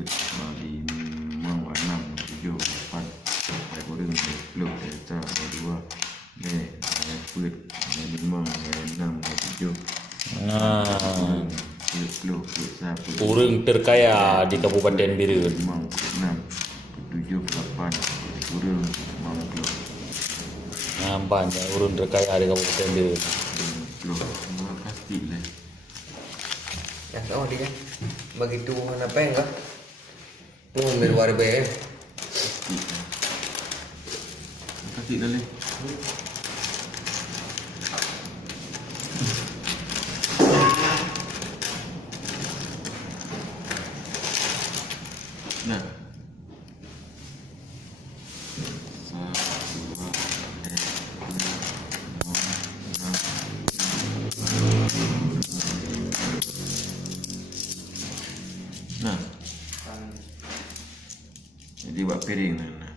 5, 6, 7, 8 Sampai kurang 10 Data 2 Put 5, 6, 7 10 Urang terkaya di Kabupaten Birun. 5, 6, 7, 8 Kurang 50 Banyak urang terkaya di Kabupaten Birun. 10 Semua pasti lah. Ya, tahu dia. Begitu apa enggak? Tuh luar biasa. Pasti dah leh. Nah. 1, 2, 3, 4, 5, 6. Nah. Jadi buat piring nah.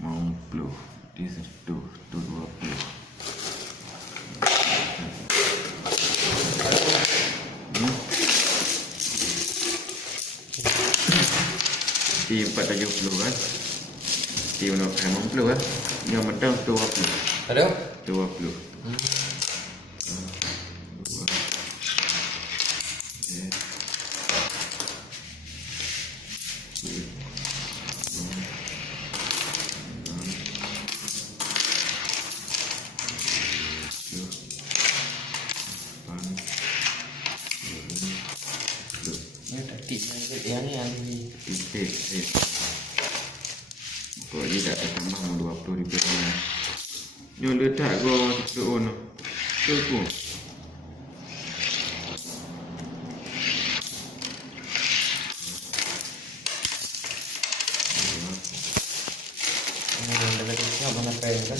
Mau puluh di situ 20. Di 470 kan? Di mana 50 kan? Yang medang 20. Ada? 20. Ini tadi yang Titik. Kau je tak tambah mau 20 ribu. Nyo letak kau tu ono. Tu pun. dapat siapa nak kan?